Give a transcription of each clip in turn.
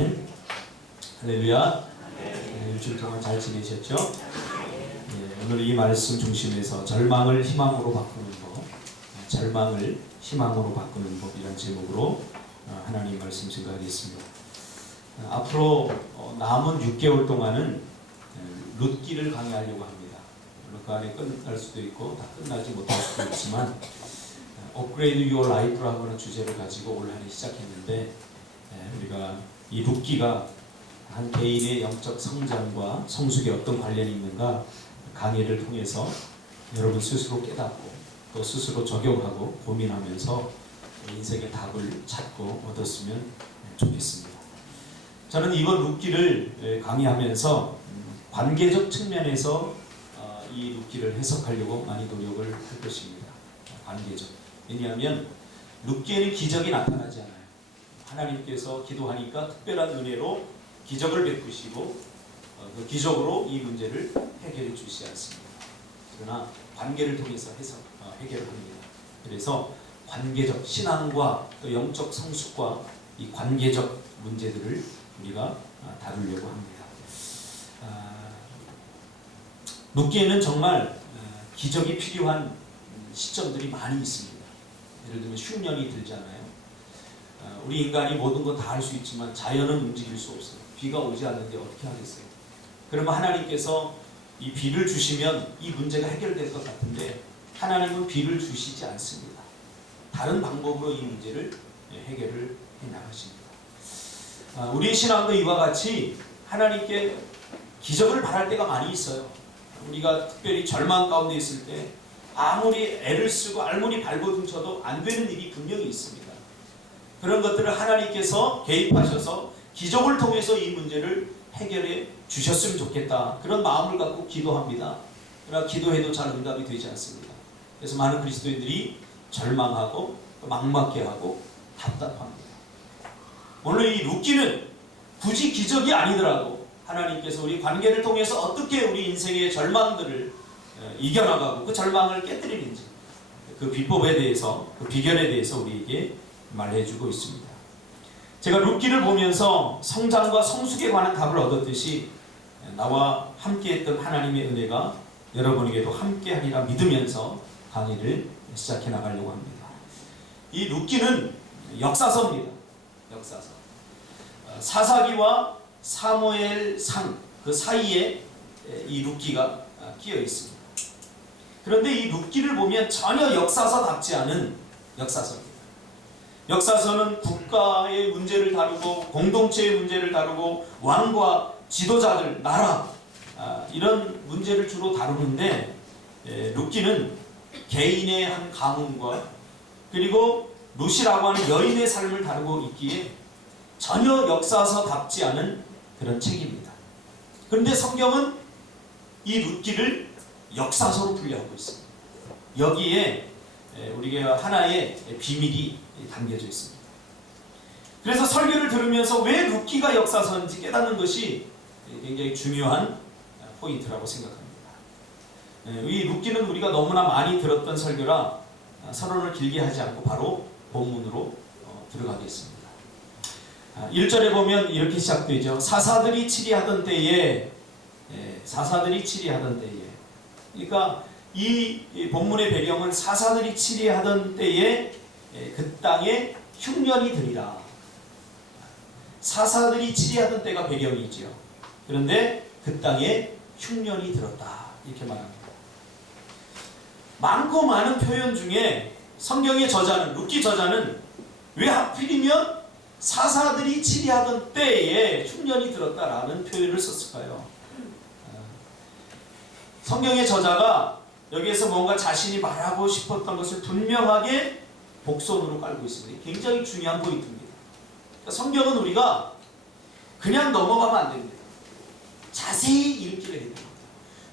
아멘. 할렐루야. 일주일 동안 잘 지내셨죠? 오늘 이 말씀 중심에서 절망을 희망으로 바꾸는 법, 절망을 희망으로 바꾸는 법이라는 제목으로 하나님 말씀 증거하겠습니다. 앞으로 남은 6개월 동안은 룻기를 강의하려고 합니다. 물론 그 안에 끝날 수도 있고 다 끝나지 못할 수도 있지만 업그레이드 유어 라이프라고 하는 주제를 가지고 올 한해 시작했는데 우리가 이 룻기가 한 개인의 영적 성장과 성숙에 어떤 관련이 있는가 강의를 통해서 여러분 스스로 깨닫고 또 스스로 적용하고 고민하면서 인생의 답을 찾고 얻었으면 좋겠습니다. 저는 이번 룻기를 강의하면서 관계적 측면에서 이 룻기를 해석하려고 많이 노력을 할 것입니다. 관계적. 왜냐하면 룻기에는 기적이 나타나지 않아요. 하나님께서 기도하니까 특별한 은혜로 기적을 베푸시고 그 기적으로 이 문제를 해결해 주시지 않습니다. 그러나 관계를 통해서 해결합니다. 그래서 관계적 신앙과 또 영적 성숙과 이 관계적 문제들을 우리가 다루려고 합니다. 룻기에는 정말 기적이 필요한 시점들이 많이 있습니다. 예를 들면 흉년이 들잖아요. 우리 인간이 모든 건 다 할 수 있지만 자연은 움직일 수 없어요. 비가 오지 않는데 어떻게 하겠어요? 그러면 하나님께서 이 비를 주시면 이 문제가 해결될 것 같은데 하나님은 비를 주시지 않습니다. 다른 방법으로 이 문제를 해결을 해나가십니다. 우리의 신앙도 이와 같이 하나님께 기적을 바랄 때가 많이 있어요. 우리가 특별히 절망 가운데 있을 때 아무리 애를 쓰고 아무리 발버둥 쳐도 안 되는 일이 분명히 있습니다. 그런 것들을 하나님께서 개입하셔서 기적을 통해서 이 문제를 해결해 주셨으면 좋겠다. 그런 마음을 갖고 기도합니다. 그러나 기도해도 잘 응답이 되지 않습니다. 그래서 많은 그리스도인들이 절망하고 막막해하고 답답합니다. 오늘 이 룻기는 굳이 기적이 아니더라도 하나님께서 우리 관계를 통해서 어떻게 우리 인생의 절망들을 이겨나가고 그 절망을 깨뜨리는지 그 비법에 대해서 그 비결에 대해서 우리에게 말해주고 있습니다. 제가 룻기를 보면서 성장과 성숙에 관한 답을 얻었듯이 나와 함께했던 하나님의 은혜가 여러분에게도 함께하리라 믿으면서 강의를 시작해 나가려고 합니다. 이 룻기는 역사서입니다. 역사서. 사사기와 사무엘상 그 사이에 이 룻기가 끼어 있습니다. 그런데 이 룻기를 보면 전혀 역사서답지 않은 역사서입니다. 역사서는 국가의 문제를 다루고 공동체의 문제를 다루고 왕과 지도자들, 나라 이런 문제를 주로 다루는데 룻기는 개인의 한 가문과 그리고 룻이라고 하는 여인의 삶을 다루고 있기에 전혀 역사서답지 않은 그런 책입니다. 그런데 성경은 이 룻기를 역사서로 분류하고 있습니다. 여기에 우리가 하나의 비밀이 담겨져 있습니다. 그래서 설교를 들으면서 왜 룻기가 역사서인지 깨닫는 것이 굉장히 중요한 포인트라고 생각합니다. 이 룻기는 우리가 너무나 많이 들었던 설교라 서론을 길게 하지 않고 바로 본문으로 들어가겠습니다. 1절에 보면 이렇게 시작되죠. 사사들이 치리하던 때에 그러니까 이 본문의 배경은 사사들이 치리하던 때에 그 땅에 흉년이 들이라. 사사들이 치리하던 때가 배경이지요. 그런데 그 땅에 흉년이 들었다. 이렇게 말합니다. 많고 많은 표현 중에 성경의 저자는 룻기 저자는 왜 하필이면 사사들이 치리하던 때에 흉년이 들었다라는 표현을 썼을까요? 성경의 저자가 여기에서 뭔가 자신이 말하고 싶었던 것을 분명하게 복선으로 깔고 있습니다. 굉장히 중요한 포인트입니다. 그러니까 성경은 우리가 그냥 넘어가면 안 됩니다. 자세히 읽기를 해야 됩니다.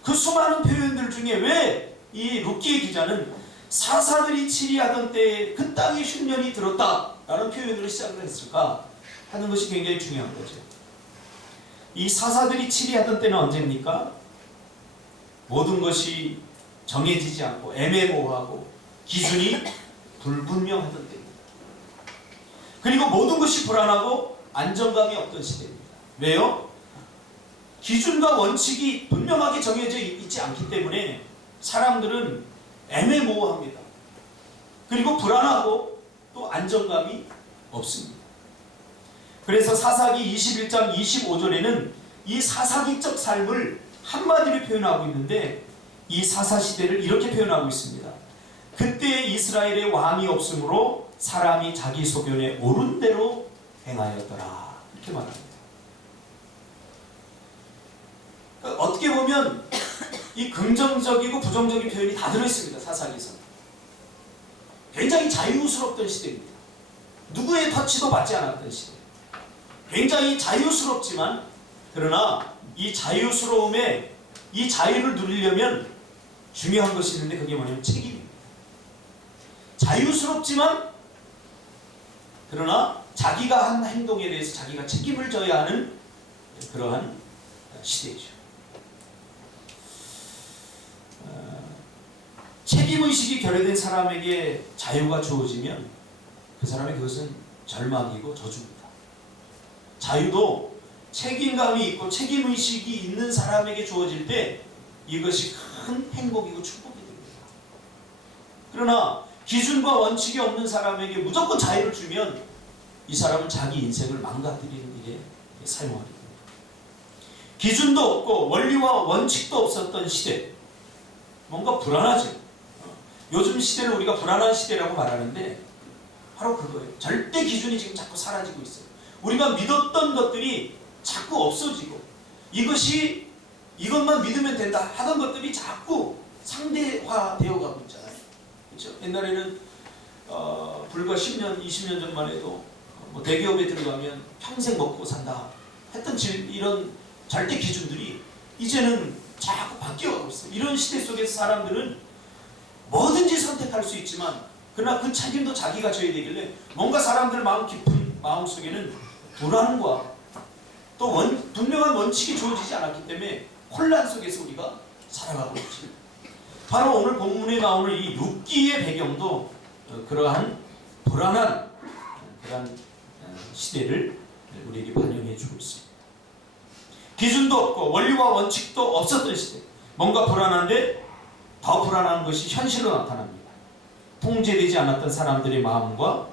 그 수많은 표현들 중에 왜 이 룻기의 기자는 사사들이 치리하던 때에 그 땅에 흉년이 들었다라는 표현으로 시작을 했을까 하는 것이 굉장히 중요한 거죠. 이 사사들이 치리하던 때는 언제입니까? 모든 것이 정해지지 않고 애매모호하고 기준이 불분명하던 때입니다. 그리고 모든 것이 불안하고 안정감이 없던 시대입니다. 왜요? 기준과 원칙이 분명하게 정해져 있지 않기 때문에 사람들은 애매모호합니다. 그리고 불안하고 또 안정감이 없습니다. 그래서 사사기 21장 25절에는 이 사사기적 삶을 한마디로 표현하고 있는데 이 사사시대를 이렇게 표현하고 있습니다. 그때 이스라엘의 왕이 없으므로 사람이 자기 소견에 옳은 대로 행하였더라. 이렇게 말합니다. 어떻게 보면 이 긍정적이고 부정적인 표현이 다 들어있습니다. 사사기에서는. 굉장히 자유스럽던 시대입니다. 누구의 터치도 받지 않았던 시대. 굉장히 자유스럽지만 그러나 이 자유스러움에 이 자유를 누리려면 중요한 것이 있는데 그게 뭐냐면 책임입니다. 자유스럽지만 그러나 자기가 한 행동에 대해서 자기가 책임을 져야 하는 그러한 시대죠. 책임의식이 결여된 사람에게 자유가 주어지면 그 사람의 그것은 절망이고 저주입니다. 자유도 책임감이 있고 책임의식이 있는 사람에게 주어질 때 이것이 큰 행복이고 축복이 됩니다. 그러나 기준과 원칙이 없는 사람에게 무조건 자유를 주면 이 사람은 자기 인생을 망가뜨리는 일에 사용하게 됩니다. 기준도 없고 원리와 원칙도 없었던 시대, 뭔가 불안하죠. 요즘 시대를 우리가 불안한 시대라고 말하는데 바로 그거예요. 절대 기준이 지금 자꾸 사라지고 있어요. 우리가 믿었던 것들이 자꾸 없어지고 이것만 믿으면 된다 하던 것들이 자꾸 상대화되어 가고 있잖아요. 그렇죠? 옛날에는 불과 10년, 20년 전만 해도 뭐 대기업에 들어가면 평생 먹고 산다 했던 이런 절대 기준들이 이제는 자꾸 바뀌어가고 있어요. 이런 시대 속에서 사람들은 뭐든지 선택할 수 있지만 그러나 그 책임도 자기가 져야 되길래 뭔가 사람들 마음 깊은 마음속에는 불안과 또 분명한 원칙이 주어지지 않았기 때문에 혼란 속에서 우리가 살아가고 있지. 바로 오늘 본문에 나오는 이 룻기의 배경도 그러한 불안한 그런 시대를 우리에게 반영해 주고 있습니다. 기준도 없고 원리와 원칙도 없었던 시대. 뭔가 불안한데 더 불안한 것이 현실로 나타납니다. 통제되지 않았던 사람들의 마음과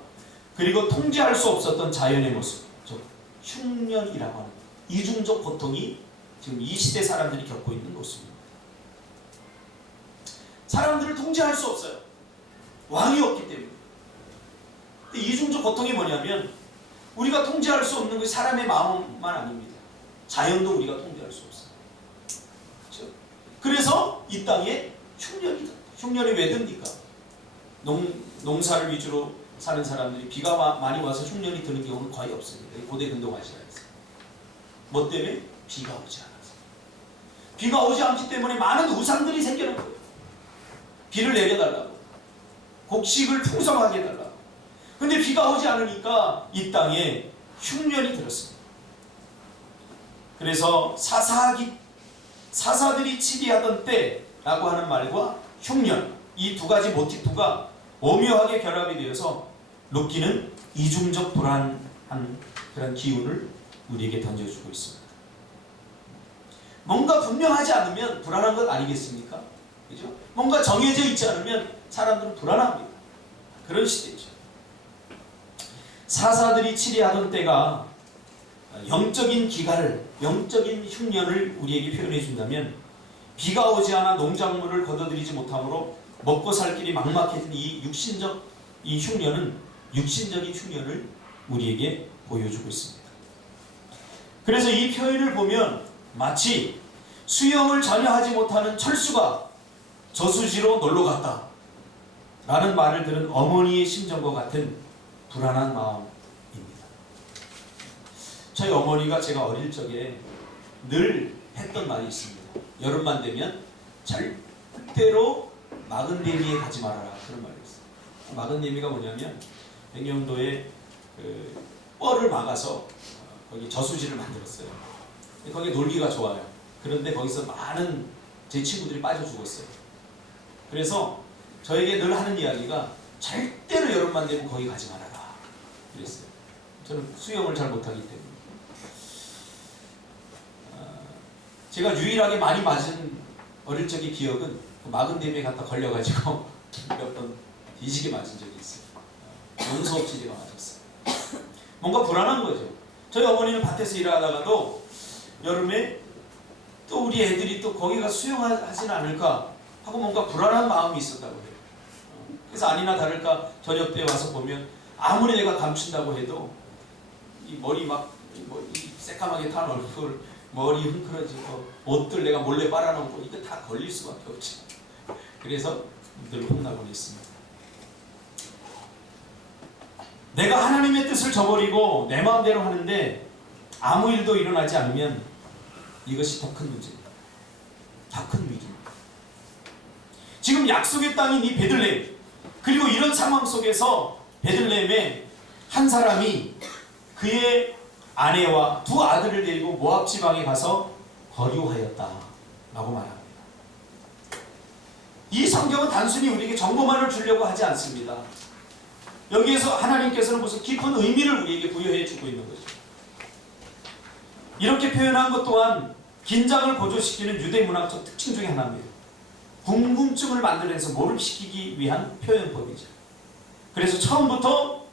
그리고 통제할 수 없었던 자연의 모습, 즉 흉년이라고 하는 이중적 고통이 지금 이 시대 사람들이 겪고 있는 모습입니다. 사람들을 통제할 수 없어요. 왕이 없기 때문에. 이중적 고통이 뭐냐면 우리가 통제할 수 없는 것이 사람의 마음만 아닙니다. 자연도 우리가 통제할 수 없어요. 그렇죠? 그래서 이 땅에 흉년이 듭니다. 흉년이 왜 듭니까? 농사를 위주로 사는 사람들이 비가 많이 와서 흉년이 드는 경우는 거의 없습니다. 고대 근동아시아에서. 뭐 때문에? 비가 오지 않아서. 비가 오지 않기 때문에 많은 우상들이 생겨난 거예요. 비를 내려달라고. 곡식을 풍성하게 해달라고. 근데 비가 오지 않으니까 이 땅에 흉년이 들었습니다. 그래서 사사들이 치리하던 때라고 하는 말과 흉년, 이 두 가지 모티프가 오묘하게 결합이 되어서 룻기는 이중적 불안한 그런 기운을 우리에게 던져주고 있습니다. 뭔가 분명하지 않으면 불안한 것 아니겠습니까? 그죠? 뭔가 정해져 있지 않으면 사람들은 불안합니다. 그런 시대죠. 사사들이 치리하던 때가 영적인 기갈을, 영적인 흉년을 우리에게 표현해 준다면 비가 오지 않아 농작물을 거둬들이지 못하므로 먹고 살 길이 막막해진 이 흉년은 육신적인 흉년을 우리에게 보여주고 있습니다. 그래서 이 표현을 보면 마치 수영을 전혀 하지 못하는 철수가 저수지로 놀러 갔다 라는 말을 들은 어머니의 심정과 같은 불안한 마음입니다. 저희 어머니가 제가 어릴 적에 늘 했던 말이 있습니다. 여름만 되면 절대로 마근내미에 가지 말아라, 그런 말이 있어요. 마근내미가 뭐냐면 백령도에 뻘을 막아서 거기 저수지를 만들었어요. 거기 놀기가 좋아요. 그런데 거기서 많은 제 친구들이 빠져 죽었어요. 그래서 저에게 늘 하는 이야기가 절대로 여름만 되면 거기 가지 말아라, 그랬어요. 저는 수영을 잘 못하기 때문에. 제가 유일하게 많이 맞은 어릴 적의 기억은 마근댐에 갖다 걸려가지고 몇 번 뒤지게 맞은 적이 있어요. 용서 없이 제가 맞았어요. 뭔가 불안한 거죠. 저희 어머니는 밭에서 일하다가도 여름에 또 우리 애들이 또 거기 가서 수영하진 않을까 하고 뭔가 불안한 마음이 있었다고 해요. 그래서 아니나 다를까 저녁 때 와서 보면 아무리 내가 감춘다고 해도 이 머리 막 이 새까맣게 탄 얼굴, 머리 흥크러지고 옷들 내가 몰래 빨아놓고 이거 다 걸릴 수밖에 없죠. 그래서 늘 혼나곤 했습니다. 내가 하나님의 뜻을 저버리고 내 마음대로 하는데 아무 일도 일어나지 않으면 이것이 더 큰 문제입니다. 더 큰 위기입니다. 지금 약속의 땅인 이 베들레헴, 그리고 이런 상황 속에서 베들레헴에 한 사람이 그의 아내와 두 아들을 데리고 모압 지방에 가서 거류하였다 라고 말합니다. 이 성경은 단순히 우리에게 정보만을 주려고 하지 않습니다. 여기에서 하나님께서는 무슨 깊은 의미를 우리에게 부여해 주고 있는 거죠. 이렇게 표현한 것 또한 긴장을 고조시키는 유대 문학적 특징 중에 하나입니다. 궁금증을 만들어내서 몰입시키기 위한 표현법이죠. 그래서 처음부터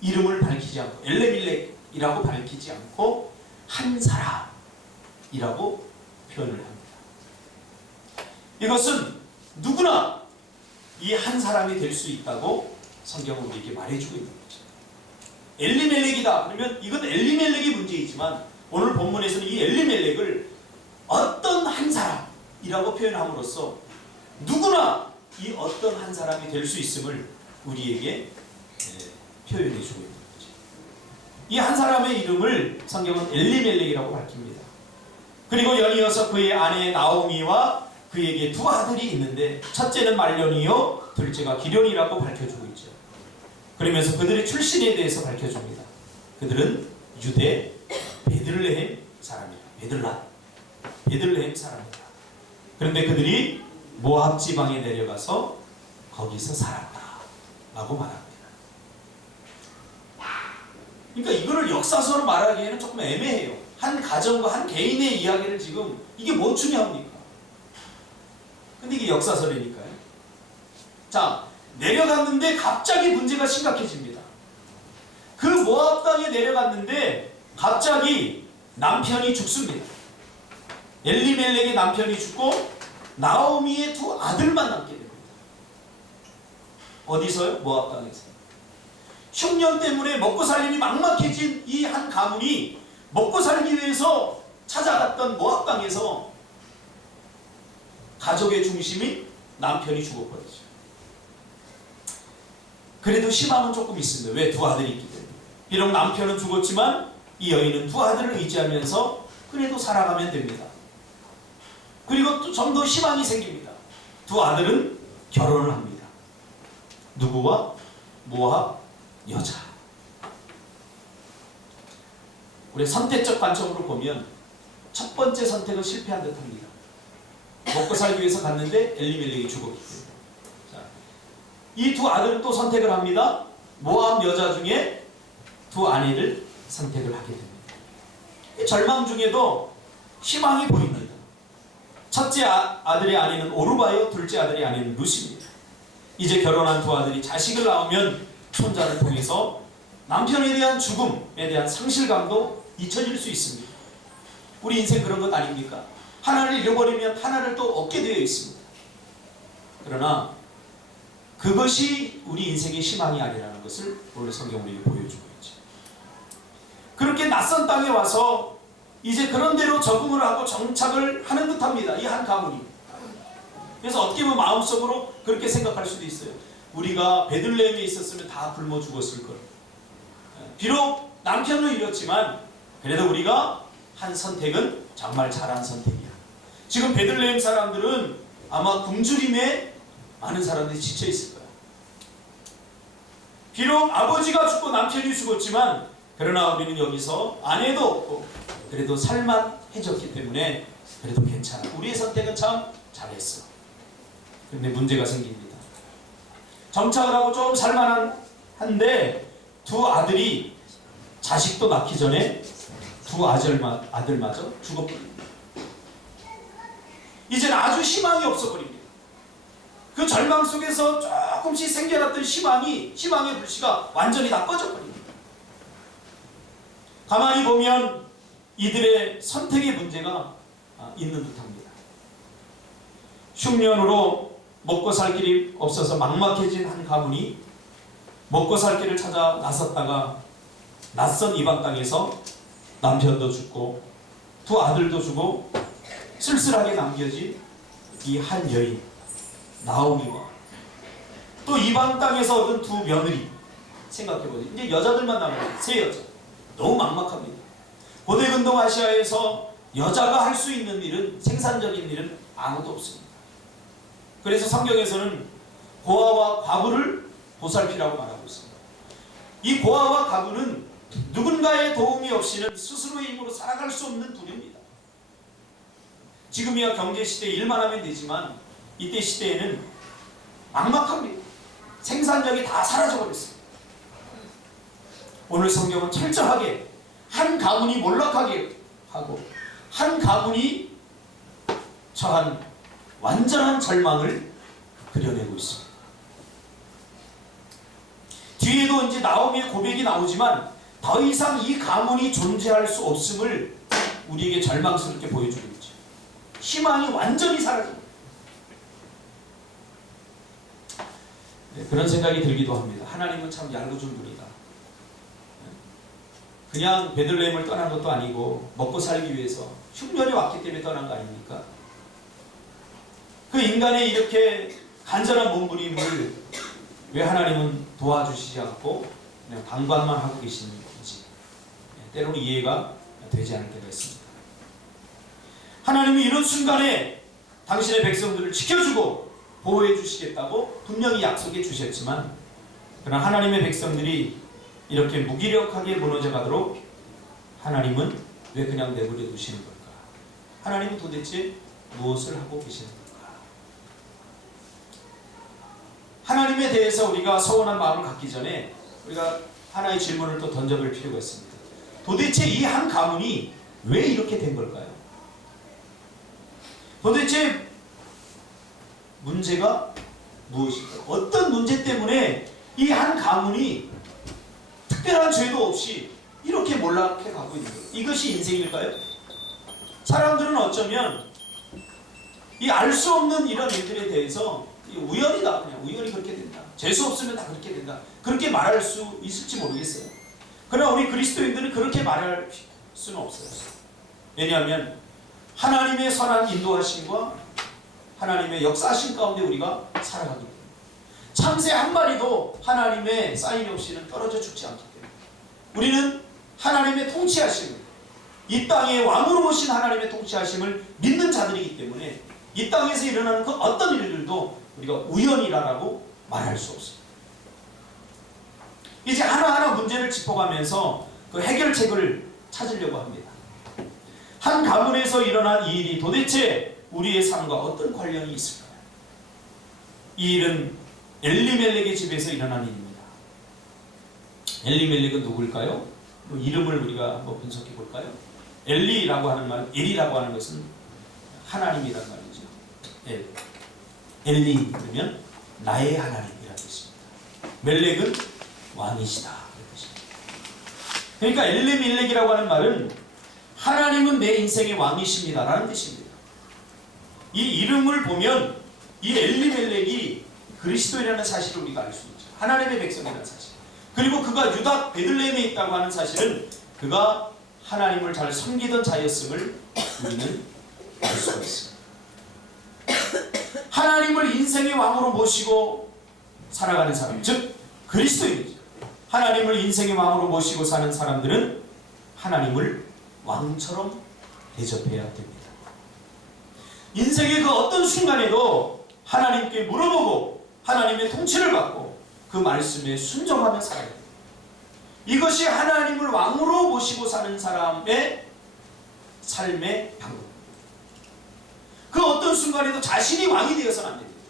이름을 밝히지 않고 엘레밀렉이라고 밝히지 않고 한 사람이라고 표현을 합니다. 이것은 누구나 이 한 사람이 될 수 있다고 성경은 우리에게 말해주고 있는 거죠. 엘리멜렉이다 그러면 이건 엘리멜렉의 문제이지만 오늘 본문에서는 이 엘리멜렉을 어떤 한 사람이라고 표현함으로써 누구나 이 어떤 한 사람이 될 수 있음을 우리에게 표현해 주고 있는 거죠. 이 한 사람의 이름을 성경은 엘리멜렉이라고 밝힙니다. 그리고 연이어서 그의 아내 나오미와 그에게 두 아들이 있는데 첫째는 말년이요 둘째가 기련이라고 밝혀주고 있죠. 그러면서 그들의 출신에 대해서 밝혀줍니다. 그들은 유대 베들레헴 사람이다. 베들레헴 사람이다. 그런데 그들이 모압 지방에 내려가서 거기서 살았다 라고 말합니다. 그러니까 이거를 역사서로 말하기에는 조금 애매해요. 한 가정과 한 개인의 이야기를 지금 이게 뭐 중요합니까? 근데 이게 역사서라니까요. 자, 내려갔는데 갑자기 문제가 심각해집니다. 그 모압 땅에 내려갔는데 갑자기 남편이 죽습니다. 엘리멜렉의 남편이 죽고 나오미의 두 아들만 남게 됩니다. 어디서요? 모압 땅에서. 흉년 때문에 먹고 살림이 막막해진 이 한 가문이 먹고 살기 위해서 찾아갔던 모압 땅에서 가족의 중심이 남편이 죽어버리죠. 그래도 희망은 조금 있습니다. 왜? 두 아들이 있기 때문에. 비록 남편은 죽었지만 이 여인은 두 아들을 의지하면서 그래도 살아가면 됩니다. 그리고 또 좀 더 희망이 생깁니다. 두 아들은 결혼을 합니다. 누구와? 모압 여자. 우리 선택적 관점으로 보면 첫 번째 선택은 실패한 듯합니다. 먹고 살기 위해서 갔는데 엘리멜렉이 죽었기 때문에. 이 두 아들은 또 선택을 합니다. 모압 여자 중에 두 아내를 선택을 하게 됩니다. 절망 중에도 희망이 보입니다. 첫째 아들의 아내는 오르바요, 둘째 아들의 아내는 루시입니다. 이제 결혼한 두 아들이 자식을 낳으면 손자를 통해서 남편에 대한 죽음에 대한 상실감도 잊혀질 수 있습니다. 우리 인생 그런 것 아닙니까? 하나를 잃어버리면 하나를 또 얻게 되어 있습니다. 그러나 그것이 우리 인생의 희망이 아니라는 것을 오늘 성경 우리에게 보여주고 있죠. 그렇게 낯선 땅에 와서 이제 그런 대로 적응을 하고 정착을 하는 듯합니다. 이 한 가문이. 그래서 어떻게 보면 마음속으로 그렇게 생각할 수도 있어요. 우리가 베들레헴에 있었으면 다 굶어 죽었을 걸. 비록 남편을 잃었지만 그래도 우리가 한 선택은 정말 잘한 선택이야. 지금 베들레헴 사람들은 아마 굶주림에 많은 사람들이 지쳐 있을 거야. 비록 아버지가 죽고 남편이 죽었지만 그러나 우리는 여기서 아내도 없고 그래도 살만해졌기 때문에 그래도 괜찮아. 우리의 선택은 참 잘했어. 근데 문제가 생깁니다. 정착을 하고 좀 살만한데 두 아들이 자식도 낳기 전에 두 아들마저 죽어버립니다. 이제는 아주 희망이 없어버립니다. 그 절망 속에서 조금씩 생겨났던 희망의 불씨가 완전히 다 꺼져버립니다. 가만히 보면 이들의 선택의 문제가 있는 듯합니다. 흉년으로 먹고 살 길이 없어서 막막해진 한 가문이 먹고 살 길을 찾아 나섰다가 낯선 이방 땅에서 남편도 죽고 두 아들도 죽고 쓸쓸하게 남겨진 이 한 여인 나오미와 또 이방 땅에서 얻은 두 며느리, 생각해보세요. 이제 여자들만 남아요. 세 여자. 너무 막막합니다. 고대 근동 아시아에서 여자가 할 수 있는 일은, 생산적인 일은 아무도 없습니다. 그래서 성경에서는 고아와 과부를 보살피라고 말하고 있습니다. 이 고아와 과부는 누군가의 도움이 없이는 스스로의 힘으로 살아갈 수 없는 분입니다. 지금이야 경제시대 일만 하면 되지만 이때 시대에는 막막합니다. 생산력이 다 사라져버렸습니다. 오늘 성경은 철저하게 한 가문이 몰락하게 하고 한 가문이 처한 완전한 절망을 그려내고 있습니다. 뒤에도 이제 나오미의 고백이 나오지만 더 이상 이 가문이 존재할 수 없음을 우리에게 절망스럽게 보여주고 있죠. 희망이 완전히 사라집니다. 네, 그런 생각이 들기도 합니다. 하나님은 참 얄궂은 분이다. 그냥 베들레헴을 떠난 것도 아니고 먹고 살기 위해서 흉년이 왔기 때문에 떠난 거 아닙니까? 그 인간의 이렇게 간절한 몸부림을 왜 하나님은 도와주시지 않고 그냥 방관만 하고 계시는 건지 때로는 이해가 되지 않을 때가 있습니다. 하나님이 이런 순간에 당신의 백성들을 지켜주고 보호해 주시겠다고 분명히 약속해 주셨지만 그러나 하나님의 백성들이 이렇게 무기력하게 무너져 가도록 하나님은 왜 그냥 내버려 두시는 걸까? 하나님은 도대체 무엇을 하고 계시는 걸까? 하나님에 대해서 우리가 서운한 마음을 갖기 전에 우리가 하나의 질문을 또 던져볼 필요가 있습니다. 도대체 이 한 가문이 왜 이렇게 된 걸까요? 도대체 문제가 무엇일까요? 어떤 문제 때문에 이 한 가문이 특별한 죄도 없이 이렇게 몰락해 가고 있는 거예요? 이것이 인생일까요? 사람들은 어쩌면 이 알 수 없는 이런 일들에 대해서 우연이다, 그냥 우연히 그렇게 된다, 재수 없으면 다 그렇게 된다, 그렇게 말할 수 있을지 모르겠어요. 그러나 우리 그리스도인들은 그렇게 말할 수는 없어요. 왜냐하면 하나님의 선한 인도하심과 하나님의 역사하심 가운데 우리가 살아가기 때문에 참새 한 마리도 하나님의 사인 없이는 떨어져 죽지 않기 때문에 우리는 하나님의 통치하심을, 이 땅의 왕으로 오신 하나님의 통치하심을 믿는 자들이기 때문에 이 땅에서 일어나는 그 어떤 일들도 우리가 우연이라고 말할 수 없습니다. 이제 하나하나 문제를 짚어가면서 그 해결책을 찾으려고 합니다. 한 가문에서 일어난 이 일이 도대체 우리의 삶과 어떤 관련이 있을까요? 이 일은 엘리멜렉의 집에서 일어난 일입니다. 엘리멜렉은 누구일까요? 이름을 우리가 한번 분석해 볼까요? 엘리라고 하는 말, 엘이라고 하는 것은 하나님이란 말이죠. 엘리 그러면 나의 하나님이라는 뜻입니다. 멜렉은 왕이시다. 그러니까 엘리멜렉이라고 하는 말은 하나님은 내 인생의 왕이십니다 라는 뜻입니다. 이 이름을 보면 이 엘리멜렉이 그리스도인이라는 사실을 우리가 알 수 있죠. 하나님의 백성이라는 사실. 그리고 그가 유다 베들레헴에 있다고 하는 사실은 그가 하나님을 잘 섬기던 자였음을 우리는 알 수가 있습니다. 하나님을 인생의 왕으로 모시고 살아가는 사람, 즉 그리스도인이죠. 하나님을 인생의 왕으로 모시고 사는 사람들은 하나님을 왕처럼 대접해야 됩니다. 인생의 그 어떤 순간에도 하나님께 물어보고 하나님의 통치를 받고 그 말씀에 순종하며 살아야 됩니다. 이것이 하나님을 왕으로 모시고 사는 사람의 삶의 방법. 그 어떤 순간에도 자신이 왕이 되어서는 안 됩니다.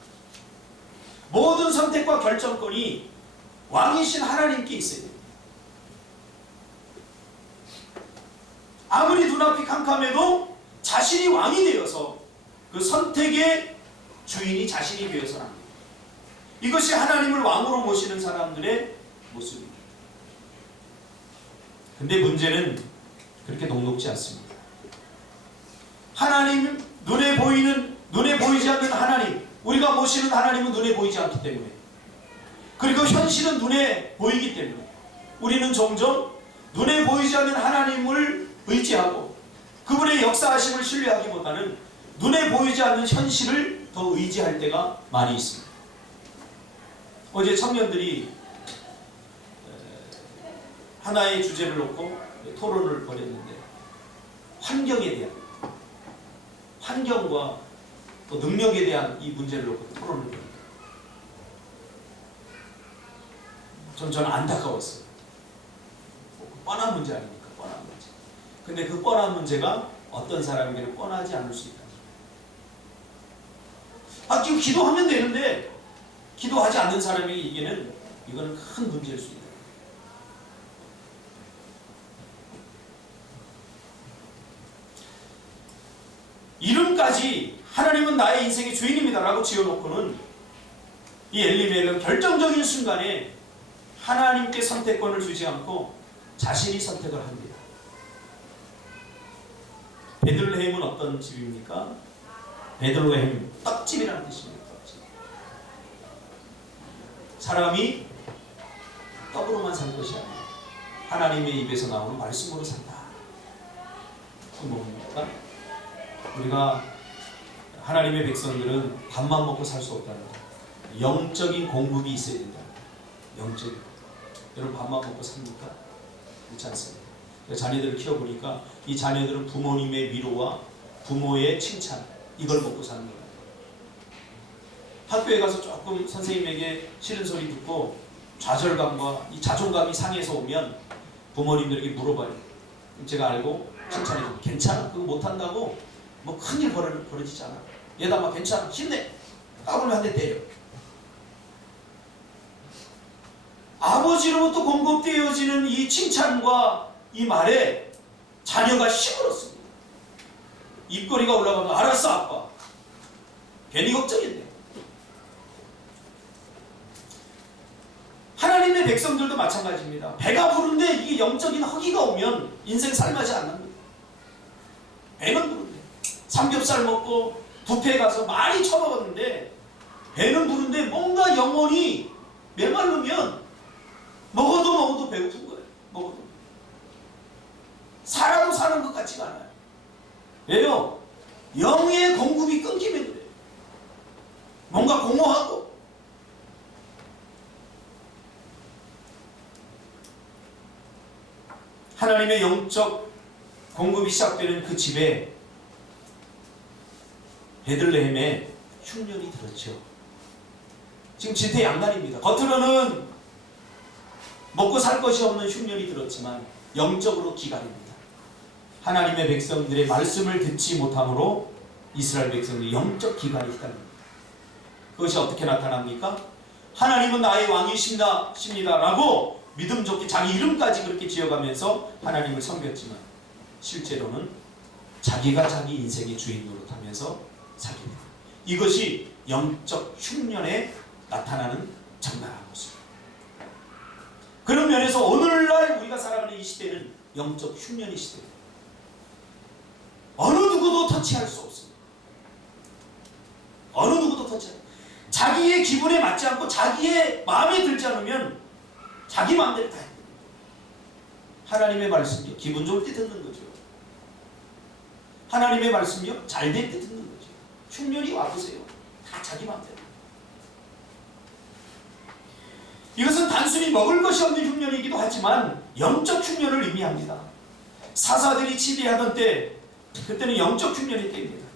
모든 선택과 결정권이 왕이신 하나님께 있어야 됩니다. 아무리 눈앞이 캄캄해도 자신이 왕이 되어서 그 선택의 주인이 자신이 되어서는 안 됩니다. 이것이 하나님을 왕으로 모시는 사람들의 모습입니다. 근데 문제는 그렇게 녹록지 않습니다. 하나님, 눈에 보이지 않는 하나님, 우리가 모시는 하나님은 눈에 보이지 않기 때문에, 그리고 현실은 눈에 보이기 때문에 우리는 점점 눈에 보이지 않는 하나님을 의지하고 그분의 역사하심을 신뢰하기보다는 눈에 보이지 않는 현실을 더 의지할 때가 많이 있습니다. 어제 청년들이 하나의 주제를 놓고 토론을 벌였는데, 환경에 대한, 환경과 또 능력에 대한 이 문제를 놓고 토론을 벌였습니다. 저는 안타까웠어요. 뻔한 문제 아닙니까? 뻔한 문제. 근데 그 뻔한 문제가 어떤 사람에게는 뻔하지 않을 수 있다. 지금 기도하면 되는데 기도하지 않는 사람에게 이거는 큰 문제일 수 있다. 이름까지 하나님은 나의 인생의 주인입니다 라고 지어놓고는 이 엘리멜렉은 결정적인 순간에 하나님께 선택권을 주지 않고 자신이 선택을 합니다. 베들레헴은 어떤 집입니까? 베들레헴, 떡집이라는 뜻입니다. 떡집. 사람이 떡으로만 살 것이 아니라 하나님의 입에서 나오는 말씀으로 산다. 그 뭡니까? 우리가 하나님의 백성들은 밥만 먹고 살 수 없다는 것. 영적인 공급이 있어야 된다. 영적인. 여러분 밥만 먹고 삽니까? 그렇지 않습니다. 자녀들을 키워보니까 이 자녀들은 부모님의 위로와 부모의 칭찬, 이걸 먹고 사는 거예요. 학교에 가서 조금 선생님에게 싫은 소리 듣고 좌절감과 이 자존감이 상해서 오면 부모님들에게 물어봐요. 제가 알고 칭찬해줘요. 괜찮아? 그거 못한다고 뭐 큰일 벌어지지 않아. 얘다 막 괜찮아. 힘내. 까불면 한 대 때려. 아버지로부터 공급되어지는 이 칭찬과 이 말에 자녀가 시끄럽습니다. 입꼬리가 올라가면 알았어 아빠. 괜히 걱정했네. 하나님의 백성들도 마찬가지입니다. 배가 부른데 이게 영적인 허기가 오면 인생 살맛이 안 납니다. 배는 부른데 삼겹살 먹고 뷔페 가서 많이 처먹었는데 배는 부른데 뭔가 영혼이 메마르면 먹어도 배고픈 거예요. 먹어도. 살아도 사는 것 같지가 않아요. 왜요? 영의 공급이 끊기면 그래요. 뭔가 공허하고. 하나님의 영적 공급이 시작되는 그 집에 베들레헴에 흉년이 들었죠. 지금 진퇴양난입니다. 겉으로는 먹고 살 것이 없는 흉년이 들었지만 영적으로 기갈입니다. 하나님의 백성들의 말씀을 듣지 못함으로 이스라엘 백성들이 영적 기갈이 시작됩니다. 그것이 어떻게 나타납니까? 하나님은 나의 왕이십니다 라고 믿음 좋게 자기 이름까지 그렇게 지어가면서 하나님을 섬겼지만 실제로는 자기가 자기 인생의 주인 노릇하면서 살게 됩니다. 이것이 영적 흉년에 나타나는 적나라한 모습입니다. 그런 면에서 오늘날 우리가 살아가는 이 시대는 영적 흉년의 시대입니다. 어느 누구도 터치할 수 없습니다. 어느 누구도 터치할 수 없습니다. 자기의 기분에 맞지 않고 자기의 마음에 들지 않으면 자기 마음대로 다 해야 됩니다. 하나님의 말씀이요, 기분 좋을 때 듣는 거죠. 하나님의 말씀이요, 잘 될 때 듣는 거죠. 흉년이 와보세요. 다 자기 마음대로. 이것은 단순히 먹을 것이 없는 흉년이기도 하지만 영적 흉년을 의미합니다. 사사들이 치리하던 때, 그때는 영적 흉년이 때입니다.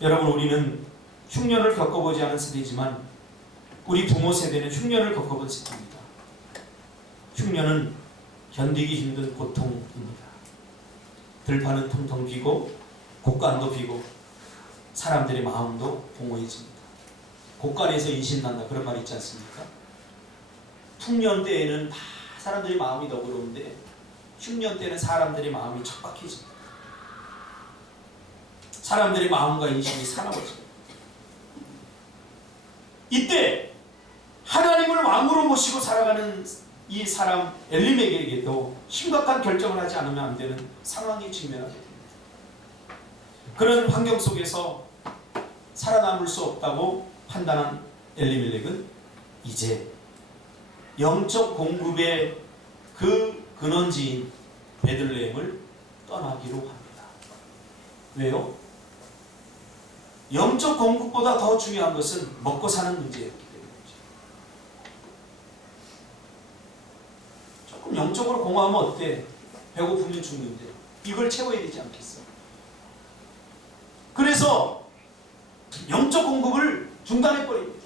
여러분, 우리는 흉년을 겪어보지 않은 세대지만 우리 부모 세대는 흉년을 겪어본 세대입니다. 흉년은 견디기 힘든 고통입니다. 들판은 텅텅 비고 곡간도 비고 사람들의 마음도 공허해집니다. 곡간에서 인신난다 그런 말 있지 않습니까? 풍년 때에는 다 사람들이 마음이 너그러운데 흉년 때는 사람들의 마음이 척박해집니다. 사람들의 마음과 인심이 사나워집니다. 이때 하나님을 왕으로 모시고 살아가는 이 사람 엘리멜렉에게도 심각한 결정을 하지 않으면 안 되는 상황에 직면하게 됩니다. 그런 환경 속에서 살아남을 수 없다고 판단한 엘리멜렉은 이제 영적 공급의 그 근원지인 베들레헴을 떠나기로 합니다. 왜요? 영적 공급보다 더 중요한 것은 먹고 사는 문제였기 때문이죠. 조금 영적으로 공허하면 어때? 배고프면 죽는데 이걸 채워야 되지 않겠어? 그래서 영적 공급을 중단해버립니다.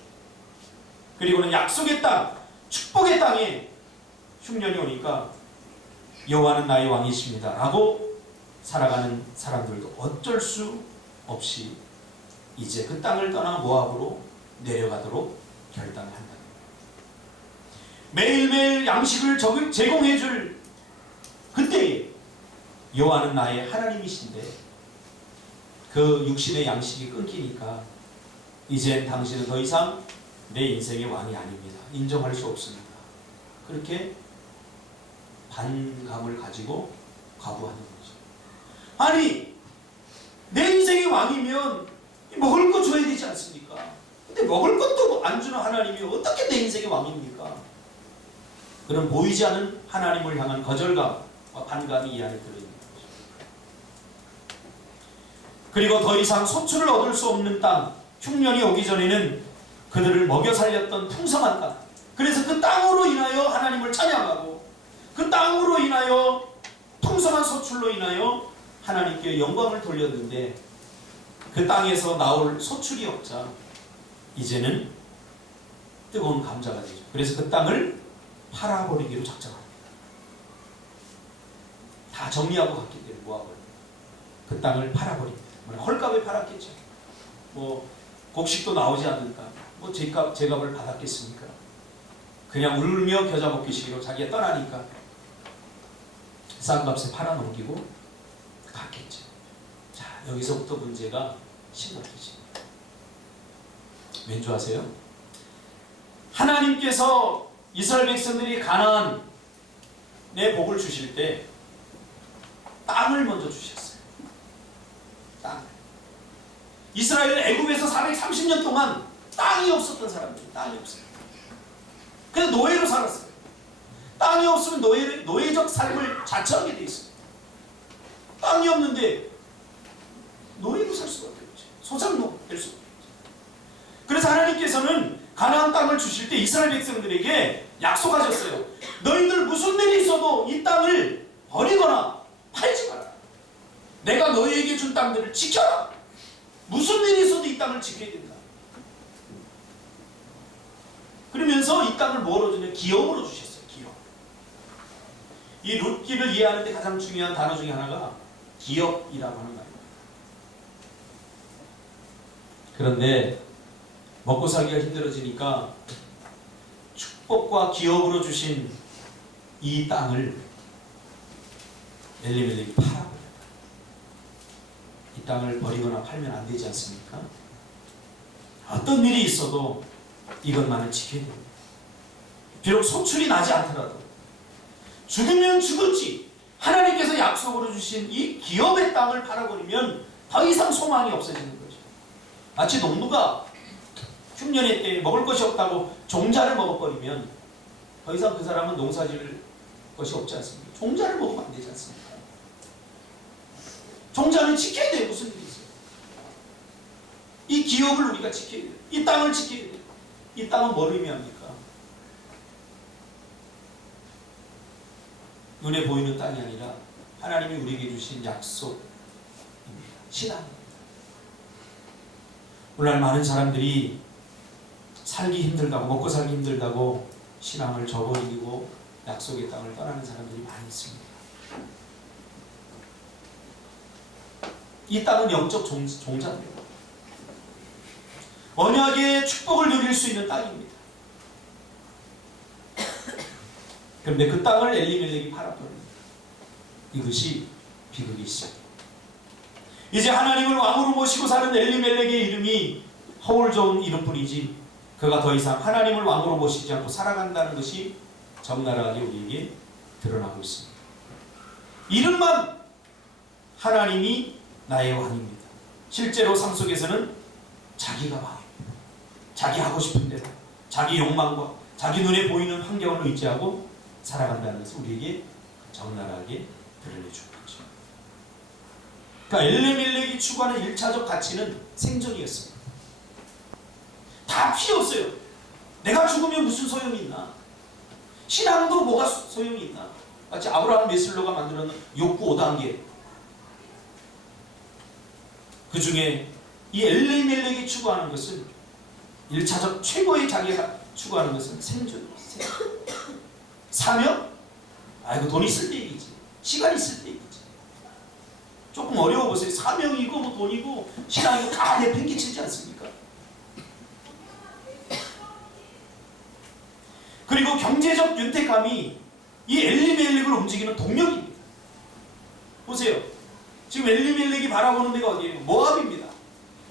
그리고는 약속의 땅, 축복의 땅에 흉년이 오니까 여호와는 나의 왕이십니다 라고 살아가는 사람들도 어쩔 수 없이 이제 그 땅을 떠나 모압으로 내려가도록 결단을 한다. 매일매일 양식을 제공해줄 그때에 여호와는 나의 하나님이신데 그 육신의 양식이 끊기니까 이젠 당신은 더 이상 내 인생의 왕이 아닙니다. 인정할 수 없습니다. 그렇게 반감을 가지고 거부하는 거죠. 아니 내 인생의 왕이면 먹을 거 줘야 되지 않습니까? 근데 먹을 것도 안 주는 하나님이 어떻게 내 인생의 왕입니까? 그런 보이지 않는 하나님을 향한 거절감과 반감이 이 안에 들어있는 거죠. 그리고 더 이상 소출을 얻을 수 없는 땅, 흉년이 오기 전에는 그들을 먹여 살렸던 풍성한 땅, 그래서 그 땅으로 인하여 하나님을 찬양하고 그 땅으로 인하여 풍성한 소출로 인하여 하나님께 영광을 돌렸는데 그 땅에서 나올 소출이 없자 이제는 뜨거운 감자가 되죠. 그래서 그 땅을 팔아버리기로 작정합니다. 다 정리하고 갔기 때문에 모압을 그 땅을 팔아버립니다. 헐값에 팔았겠죠. 뭐 곡식도 나오지 않는 땅, 뭐 제값을 받았겠습니까? 그냥 울며 겨자 먹기식으로 자기가 떠나니까 싼 값에 팔아넘기고 갔겠죠. 자, 여기서부터 문제가 심각해집니다. 왠지 아세요? 하나님께서 이스라엘 백성들이 가나안에 복을 주실 때 땅을 먼저 주셨어요. 땅. 이스라엘은 애굽에서 430년 동안 땅이 없었던 사람들이 땅이 없어요. 그래서 노예로 살았어요. 땅이 없으면 노예적 삶을 자처하게 돼 있어요. 땅이 없는데 노예로 살 수가 없죠. 소장노 될 수가 없죠. 그래서 하나님께서는 가나안 땅을 주실 때 이스라엘 백성들에게 약속하셨어요. 너희들 무슨 일이 있어도 이 땅을 버리거나 팔지 마라. 내가 너희에게 준 땅들을 지켜라. 무슨 일이 있어도 이 땅을 지켜야 된다. 그러면서 이 땅을 뭐로 주냐? 기업으로 주셨어요. 기업. 이 룻기를 이해하는 데 가장 중요한 단어 중에 하나가 기업이라고 하는 말입니다. 그런데 먹고 살기가 힘들어지니까 축복과 기업으로 주신 이 땅을 엘리멜렉이 팔아버려요. 이 땅을 버리거나 팔면 안 되지 않습니까? 어떤 일이 있어도 이것만은 지켜야 됩니다. 비록 소출이 나지 않더라도 죽으면 죽었지 하나님께서 약속으로 주신 이 기업의 땅을 팔아버리면 더 이상 소망이 없어지는 거죠. 마치 농부가 흉년의 때에 먹을 것이 없다고 종자를 먹어버리면 더 이상 그 사람은 농사 지을 것이 없지 않습니까? 종자를 먹으면 안 되지 않습니까? 종자는 지켜야 돼요. 무슨 일이 있어요. 이 기업을 우리가 지켜야 돼요. 이 땅을 지켜야 돼요. 이 땅은 뭘 의미합니까? 눈에 보이는 땅이 아니라 하나님이 우리에게 주신 약속입니다. 신앙입니다. 오늘날 많은 사람들이 살기 힘들다고, 먹고 살기 힘들다고 신앙을 저버리고 약속의 땅을 떠나는 사람들이 많이 있습니다. 이 땅은 영적 종자입니다. 언약의 축복을 누릴 수 있는 땅입니다. 그런데 그 땅을 엘리멜렉이 팔아버립니다. 이것이 비극이 시작입니다. 이제 하나님을 왕으로 모시고 사는 엘리멜렉의 이름이 허울 좋은 이름뿐이지 그가 더 이상 하나님을 왕으로 모시지 않고 살아간다는 것이 적나라하게 우리에게 드러나고 있습니다. 이름만 하나님이 나의 왕입니다. 실제로 삶 속에서는 자기가 왕입니다. 자기 하고 싶은 대로 자기 욕망과 자기 눈에 보이는 환경을 의지하고 살아간다는 것을 우리에게 적나라하게 드러내주고 있죠. 그러니까 엘리멜렉이 추구하는 1차적 가치는 생존이었습니다. 다 필요 없어요. 내가 죽으면 무슨 소용이 있나? 신앙도 뭐가 소용이 있나? 마치 아브라함 메슬로가 만들어놓은 욕구 5단계. 그 중에 이 엘리멜렉이 추구하는 것은 1차적 최고의 자기가 추구하는 것은 생존. 사명? 이거 돈 있을 때 얘기지. 시간 있을 때 얘기지. 조금 어려워 보세요. 사명이고 뭐 돈이고 신앙이고 다 내팽개치지 않습니까? 그리고 경제적 윤택감이 이 엘리멜렉을 움직이는 동력입니다. 보세요. 지금 엘리멜렉이 바라보는 데가 어디예요? 모압입니다.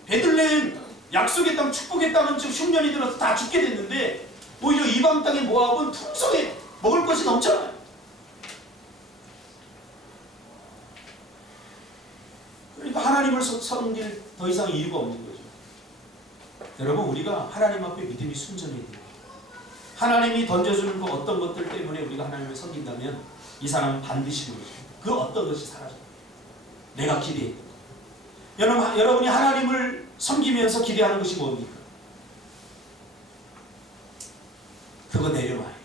베들레헴 약속의 땅, 축복의 땅은 지금 흉년이 들어서 다 죽게 됐는데 오히려 이방 땅의 모압은 풍성해. 먹을 것이 넘쳐나요. 그러니까 하나님을 섬길 더 이상 이유가 없는 거죠. 여러분, 우리가 하나님 앞에 믿음이 순전해야 돼요. 하나님이 던져주는 그 어떤 것들 때문에 우리가 하나님을 섬긴다면 이 사람은 반드시 모르죠. 그 어떤 것이 사라져요. 내가 기대했던 것. 여러분이 하나님을 섬기면서 기대하는 것이 뭡니까? 그거 내려놔요.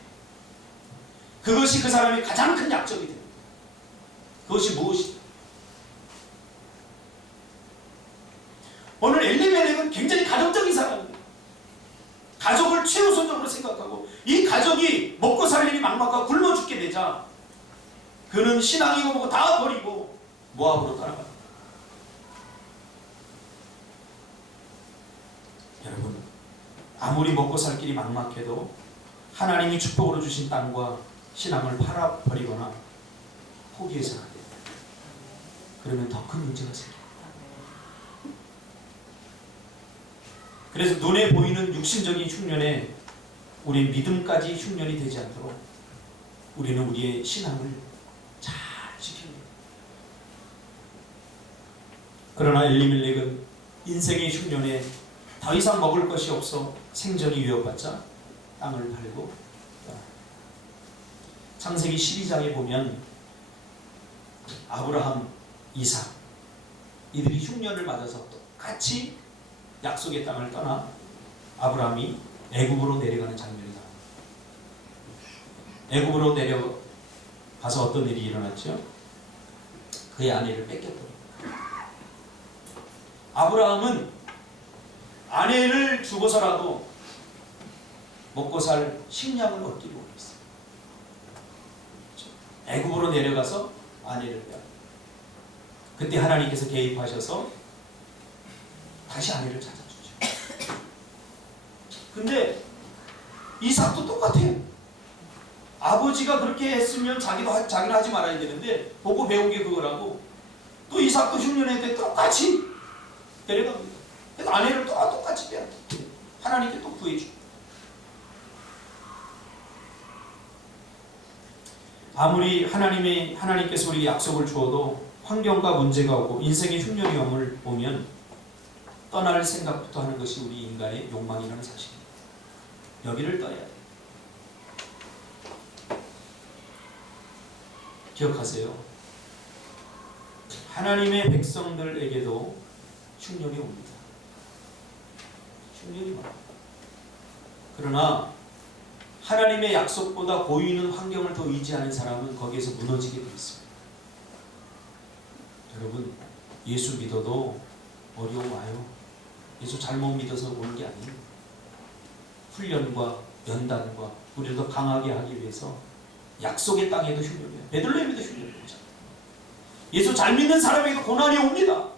그것이 그 사람의 가장 큰 약점이 됩니다. 그것이 무엇이다? 오늘 엘리멜렉은 굉장히 가정적인 사람입니다. 가족을 최우선적으로 생각하고 이 가족이 먹고 살 일이 막막하고 굶어 죽게 되자 그는 신앙이고 뭐고 다 버리고 모압으로 떠나갑니다. 여러분, 아무리 먹고 살 길이 막막해도 하나님이 축복으로 주신 땅과 신앙을 팔아버리거나 포기해서는 안 됩니다. 그러면 더 큰 문제가 생깁니다. 그래서 눈에 보이는 육신적인 흉년에 우리의 믿음까지 흉년이 되지 않도록 우리는 우리의 신앙을 잘 지켜야 됩니다. 그러나 엘리멜렉은 인생의 흉년에 더 이상 먹을 것이 없어 생존이 위협받자 땅을 팔고 창세기 12장에 보면 아브라함, 이삭 이들이 흉년을 맞아서 똑같이 약속의 땅을 떠나 아브라함이 애굽으로 내려가는 장면이 나옵니다. 애굽으로 내려가서 어떤 일이 일어났죠? 그의 아내를 뺏겼더니 아브라함은 아내를 주고서라도 먹고 살 식량을 얻기를 원했어요. 애굽으로 내려가서 아내를 빼앗. 그때 하나님께서 개입하셔서 다시 아내를 찾아주죠. 근데 이삭도 똑같아요. 아버지가 그렇게 했으면 자기는 하지 말아야 되는데 보고 배운 게 그거라고 또 이삭도 흉년에 때 똑같이 데려갑니다. 그래서 아내를 또 똑같이 빼앗겨. 하나님께 또 구해주고. 아무리 하나님께서 우리에게 약속을 주어도 환경과 문제가 오고 인생의 흉년이 오면 떠날 생각부터 하는 것이 우리 인간의 욕망이라는 사실입니다. 여기를 떠야 돼요. 기억하세요. 하나님의 백성들에게도 흉년이 옵니다. 흉년이 옵니다. 그러나 하나님의 약속보다 보이는 환경을 더 의지하는 사람은 거기에서 무너지게 되어 있습니다. 여러분, 예수 믿어도 어려움 와요. 예수 잘못 믿어서 오는 게 아니에요. 훈련과 연단과 우리를 더 강하게 하기 위해서 약속의 땅에도 흉년이에요. 베들레헴에도 흉년이 오죠. 예수 잘 믿는 사람에게도 고난이 옵니다.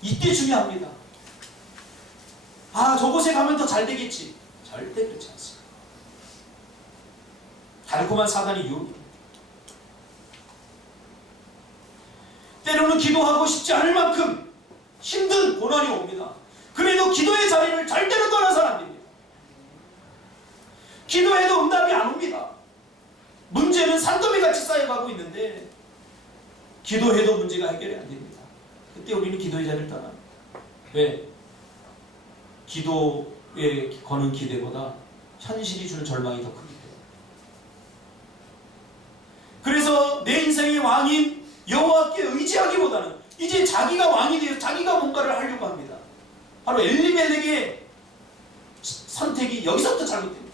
이때 중요합니다. 저곳에 가면 더 잘 되겠지. 절대 그렇지 않습니다. 달콤한 사단이 유혹입니다. 때로는 기도하고 싶지 않을 만큼 힘든 고난이 옵니다. 그래도 기도의 자리를 절대로 떠나서는 안 됩니다. 기도해도 응답이 안 옵니다. 문제는 산더미같이 쌓여가고 있는데 기도해도 문제가 해결이 안 됩니다. 그때 우리는 기도의 자리를 떠납니다. 왜? 기도에 거는 기대보다 현실이 주는 절망이 더 크기 때문에. 그래서 내 인생의 왕인 여호와께 의지하기보다는 이제 자기가 왕이 되어 자기가 뭔가를 하려고 합니다. 바로 엘리멜렉의 선택이 여기서부터 잘못됩니다.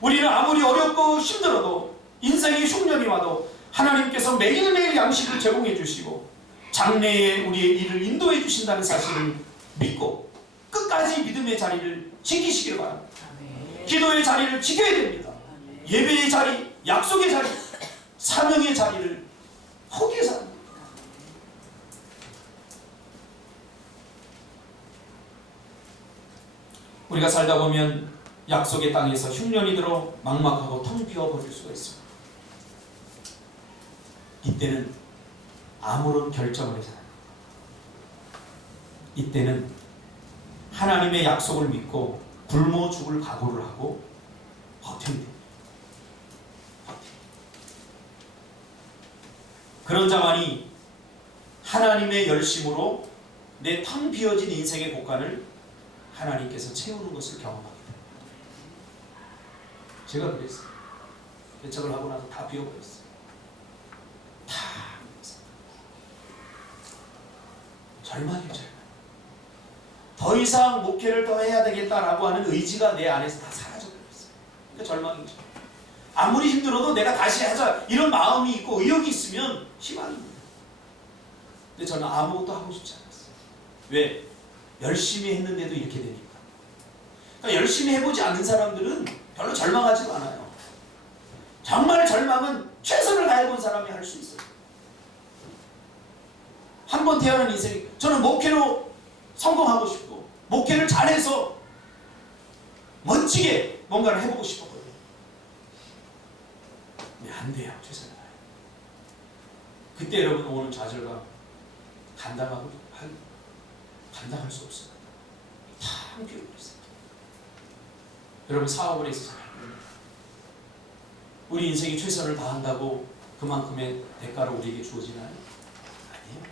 우리는 아무리 어렵고 힘들어도 인생의 흉년이 와도 하나님께서 매일매일 양식을 제공해 주시고 장래에 우리의 일을 인도해 주신다는 사실을 믿고 끝까지 믿음의 자리를 지키시기를 바랍니다. 기도의 자리를 지켜야 됩니다. 예배의 자리, 약속의 자리, 사명의 자리를 포기해서 합니다. 우리가 살다 보면 약속의 땅에서 흉년이 들어 막막하고 텅 비어버릴 수가 있습니다. 이때는 아무런 결정을 해서 이때는 하나님의 약속을 믿고 굶어 죽을 각오를 하고 버텨야 됩니다. 그런 자만이 하나님의 열심으로 내 텅 비어진 인생의 곳간을 하나님께서 채우는 것을 경험하게 됩니다. 제가 그랬어요. 개척을 하고 나서 다 비워버렸어요. 다 절망이에요. 절망. 더 이상 목회를 더 해야 되겠다라고 하는 의지가 내 안에서 다 사라져버렸어요. 그러니까 절망이죠. 아무리 힘들어도 내가 다시 하자 이런 마음이 있고 의욕이 있으면 희망입니다. 근데 저는 아무것도 하고 싶지 않았어요. 왜? 열심히 했는데도 이렇게 되니까. 그러니까 열심히 해보지 않는 사람들은 별로 절망하지 않아요. 정말 절망은 최선을 다해본 사람이 할 수 있어요. 한 번 태어난 인생이, 저는 목회로 성공하고 싶고 목회를 잘해서 멋지게 뭔가를 해보고 싶었거든요. 근데 안 돼요. 최선을 다해요. 그때 여러분 오는 좌절감 감당할 수 없어요. 다 비워버렸어요. 여러분 사업을 해서 잘 우리 인생이 최선을 다한다고 그만큼의 대가를 우리에게 주어지나요? 아니에요.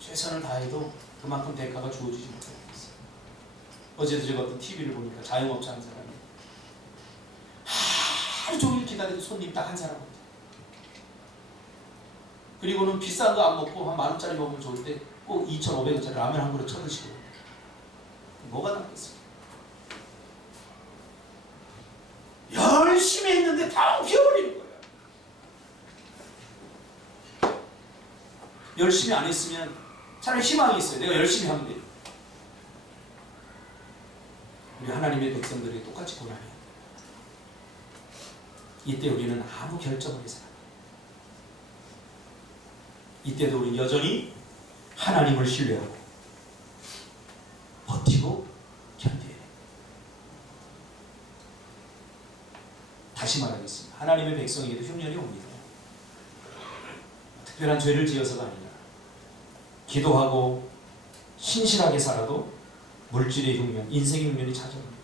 최선을 다해도 그만큼 대가가 주어지지 못하고 있어요. 어제도 제가 어떤 TV를 보니까 자영업자 한 사람이 하루 종일 기다려도 손님 딱 한 사람 없다. 그리고는 비싼 거 안 먹고 한 10,000원짜리 먹으면 좋을 때 꼭 2,500원짜리 라면 한 그릇 쳐드시고 뭐가 남겠어요? 열심히 했는데 다 비워버리는 거예요. 열심히 안 했으면 차라리 희망이 있어요. 내가 열심히 하면 돼요. 우리 하나님의 백성들이 똑같이 고난해요. 이때 우리는 아무 결정을 해서 이때도 우리는 여전히 하나님을 신뢰하고 버티고 견뎌야 해요. 다시 말하겠습니다. 하나님의 백성에게도 흉년이 옵니다. 특별한 죄를 지어서가 아니라 기도하고 신실하게 살아도 물질의 흉년, 인생의 흉년이 찾아옵니다.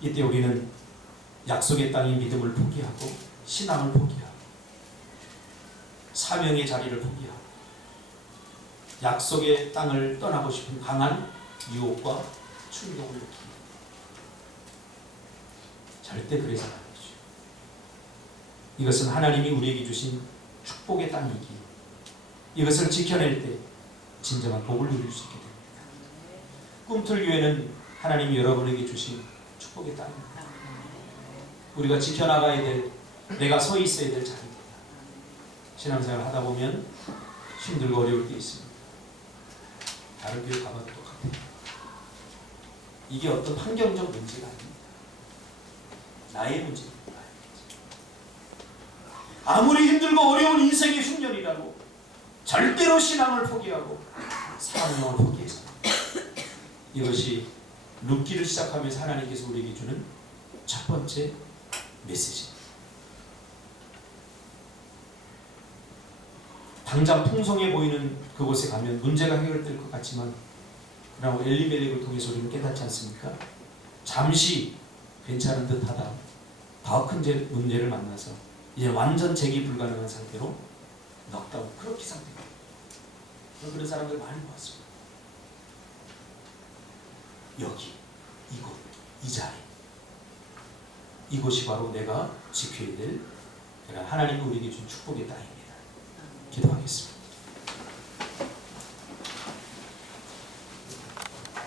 이때 우리는 약속의 땅의 믿음을 포기하고 신앙을 포기하고 사명의 자리를 포기하고 약속의 땅을 떠나고 싶은 강한 유혹과 충동을 느낍니다. 절대 그래서는 안 되죠. 이것은 하나님이 우리에게 주신 축복의 땅이기 이것을 지켜낼 때 진정한 복을 누릴 수 있게 됩니다. 꿈틀교회는 하나님이 여러분에게 주신 축복의 땅입니다. 우리가 지켜나가야 될, 내가 서 있어야 될 자리입니다. 신앙생활 하다 보면 힘들고 어려울 때 있습니다. 다른 교회 가봐도 똑같아요. 이게 어떤 환경적 문제가 아닙니다. 나의 문제입니다. 아무리 힘들고 어려운 인생의 흉년이라고 절대로 신앙을 포기하고 사명을 포기해서 이것이 눕기를 시작하면서 하나님께서 우리에게 주는 첫 번째 메시지. 당장 풍성해 보이는 그곳에 가면 문제가 해결될 것 같지만, 그러나 엘리멜렉을 통해서 우리는 깨닫지 않습니까? 잠시 괜찮은 듯하다 더 큰 문제를 만나서 이제 완전 재기 불가능한 상태로 넉다운, 그렇게 상태가 그런 사람들 많이 보았습니다. 여기, 이곳, 이 자리, 이곳이 바로 내가 지켜야 될, 하나님이 우리에게 준 축복의 땅입니다. 기도하겠습니다.